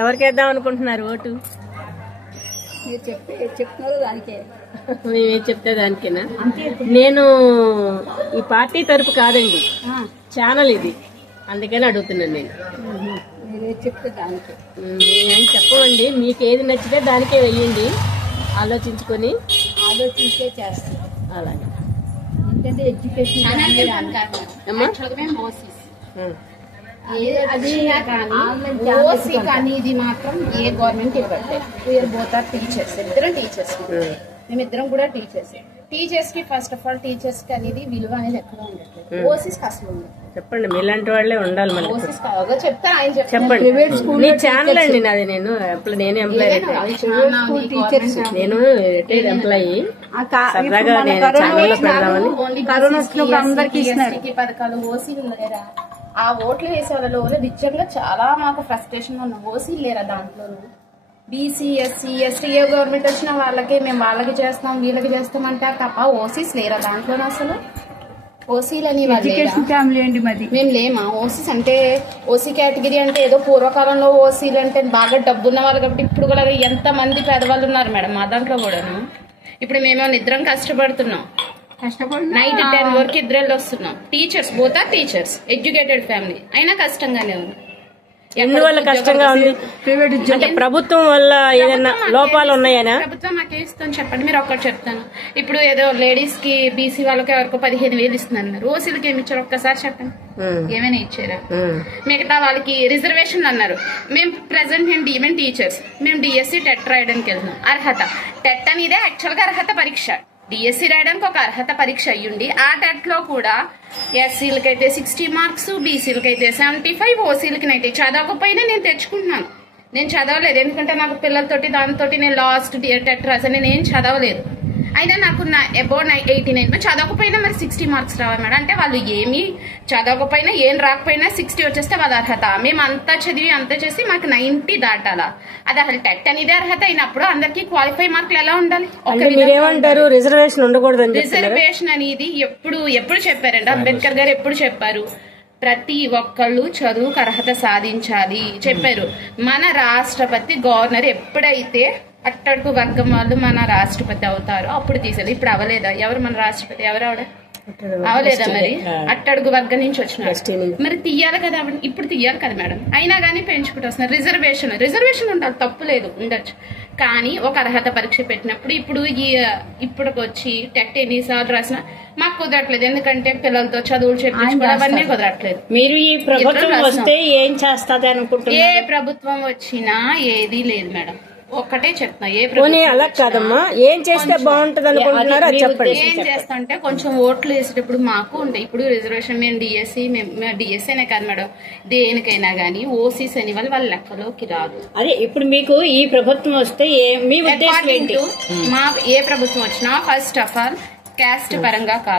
ఎవరికేద్దాం అనుకుంటున్నారు ఓటు? మీరు చెప్తున్నారు దానికే. మేమేం చెప్తే దానికేనా? నేను ఈ పార్టీ తరపు కాదండి, ఛానల్ ఇది, అందుకని అడుగుతున్నాను నేను. మీరే చెప్తే దానికే. నేనేం చెప్పమండి, మీకు ఏది నచ్చితే దానికే వెయ్యండి, ఆలోచించుకొని ఆలోచించే చేస్తాం. అలాగే. ఎందుకంటే ఎడ్యుకేషన్ ఓసీ కానీ ఇది మాత్రం ఏ గవర్నమెంట్ ఇవ్వట్లేదు. వీఆర్ బోత్ ఆర్ టీచర్స్, ఇద్దరం టీచర్స్, మేమిద్దరం కూడా టీచర్స్. టీచర్స్ కి ఫస్ట్ ఆఫ్ ఆల్ టీచర్స్ కి అనేది విలువ అనేది ఎక్కడ ఉండట్లేదు. ఓసీస్ అసలు ఉంది. చెప్పండి, మీలాంటి వాళ్ళే ఉండాలి. మళ్ళీ ఓసీస్ కావాలో చెప్తా ఆయన చెప్పండి. ప్రైవేట్ స్కూల్ ఛానల్ అండి నాది, నేను ఎంప్లాయీ, నేను రిటైర్డ్ ఎంప్లాయీ. సరదాగా నేను ఛానల్లో పెడదామని. కరోనా అందరికి పథకాలు ఓసీలు లేరా? ఆ ఓట్లు వేసే వాళ్ళలో నిజంగా చాలా మాకు ఫ్రస్ట్రేషన్ ఉన్న ఓసీలు లేరా దాంట్లోనూ? బీసీ ఎస్సీ ఎస్టీ ఏ గవర్నమెంట్ వచ్చిన వాళ్ళకి మేము వాళ్ళకి చేస్తాం వీళ్ళకి చేస్తాం అంటే తప్ప ఓసీస్ లేరా దాంట్లోనూ? అసలు ఓసీలు అని మేము లేమా? ఓసీస్ అంటే ఓసీ కేటగిరీ అంటే ఏదో పూర్వకాలంలో ఓసీలు అంటే బాగా డబ్బున్న వాళ్ళు కాబట్టి ఇప్పుడు కూడా ఎంత మంది పేదవాళ్ళు ఉన్నారు మేడం మా దాంట్లో కూడాను. ఇప్పుడు మేము నిద్రం కష్టపడుతున్నాం, నైట్ 10 వరకు ఇద్దరు వస్తున్నాం. Teachers, both are teachers, educated family, అయినా కష్టంగానే ఉంది. ఎందువల్ల కష్టంగా ఉంది? అంటే ప్రభుత్వం వల్ల ఏదైనా లోపాలు ఉన్నాయనా? ప్రభుత్వం మాకే ఇస్తాను చెప్పండి, మీరు ఒక్కటి చెప్తాను. ఇప్పుడు ఏదో లేడీస్ కి బీసీ వాళ్ళకి ఎవరికో 15,000 ఇస్తున్నారు, ఓసీలకి ఏమి ఇచ్చారు ఒక్కసారి చెప్పండి, ఏమైనా ఇచ్చారా? మిగతా వాళ్ళకి రిజర్వేషన్ అన్నారు. మేము ప్రెసెంట్ అండ్ ఈవెన్ టీచర్స్ మేము డిఎస్సీ టెట్ రాయడానికి వెళ్తున్నాం. అర్హత టెట్ అనేదే యాక్చువల్ గా అర్హత పరీక్ష. డిఎస్సీ రాయడానికి ఒక అర్హత పరీక్ష అయ్యుండి ఆ టెట్ లో కూడా ఎస్సీలకైతే 60 మార్క్స్, బీసీలకైతే 75, ఓసీలకి 90. చదవకపోయినా నేను తెచ్చుకుంటున్నాను. నేను చదవలేదు ఎందుకంటే నాకు పిల్లలతోటి దానితోటి నేను లాస్ట్ టెట్ రాసాను, నేను ఏం చదవలేదు. అయినా నాకు అబౌవ్ 89. చదవకపోయినా మరి 60 మార్క్స్ రావాలి మేడం. అంటే వాళ్ళు ఏమి చదవకపోయినా ఏం రాకపోయినా 60 వచ్చేస్తే వాళ్ళ అర్హత. మేము అంతా చదివి అంతా చేసి మాకు 90 దాటాలా? అది అసలు టెట్ అనేది అర్హత అయినప్పుడు అందరికి క్వాలిఫై మార్కులు ఎలా ఉండాలి? మీరేమంటారు? రిజర్వేషన్ ఉండకూడదు. రిజర్వేషన్ అనేది ఎప్పుడు చెప్పారండి? అంబేద్కర్ గారు ఎప్పుడు చెప్పారు? ప్రతి ఒక్కళ్ళు చదువుకు అర్హత సాధించాలి చెప్పారు. మన రాష్ట్రపతి గవర్నర్ ఎప్పుడైతే అట్టడుగు వర్గం వాళ్ళు మన రాష్ట్రపతి అవుతారో అప్పుడు తీసేది. ఇప్పుడు అవలేదా? ఎవరు మన రాష్ట్రపతి? ఎవరు అవడా? అవలేదా? మరి అట్టడుగు వర్గం నుంచి వచ్చినారు, మరి తీయాలి కదా. ఇప్పుడు తీయాలి కదా మేడం. అయినా కానీ పెంచుకుంటూ వస్తున్నారు. రిజర్వేషన్ ఉండాలి, తప్పు లేదు, ఉండొచ్చు. కానీ ఒక అర్హత పరీక్ష పెట్టినప్పుడు ఇప్పుడు వచ్చి టెట్ ఎన్నిసార్లు రాసినా మాకు కుదరట్లేదు. ఎందుకంటే పిల్లలతో చదువులు చెప్పించుకోవడం అవన్నీ కుదరట్లేదు. మీరు ఈ ప్రభుత్వం వస్తే ఏం చేస్తుంది అనుకుంటున్నారు? ఏ ప్రభుత్వం వచ్చినా ఏది లేదు మేడం, ఒక్కటే చెప్తున్నా. అలా కాదమ్మా, ఏం చేస్తే బాగుంటది అనుకుంటున్నారో చెప్పండి. ఏం చేస్తుంటే కొంచెం ఓట్లు వేసేటప్పుడు మాకు ఉంటాయి. ఇప్పుడు రిజర్వేషన్ మేము డిఎస్సీ అనే కాదు మేడం, దేనికైనా గానీ ఓసీస్ అని వాళ్ళ లెక్కలోకి రాదు. అదే ఇప్పుడు మీకు ఈ ప్రభుత్వం వస్తే మీ ఉద్దేశం ఏంటి? మా ఏ ప్రభుత్వం వచ్చినా ఫస్ట్ ఆఫ్ ఆల్ క్యాస్ట్ పరంగా కాదు.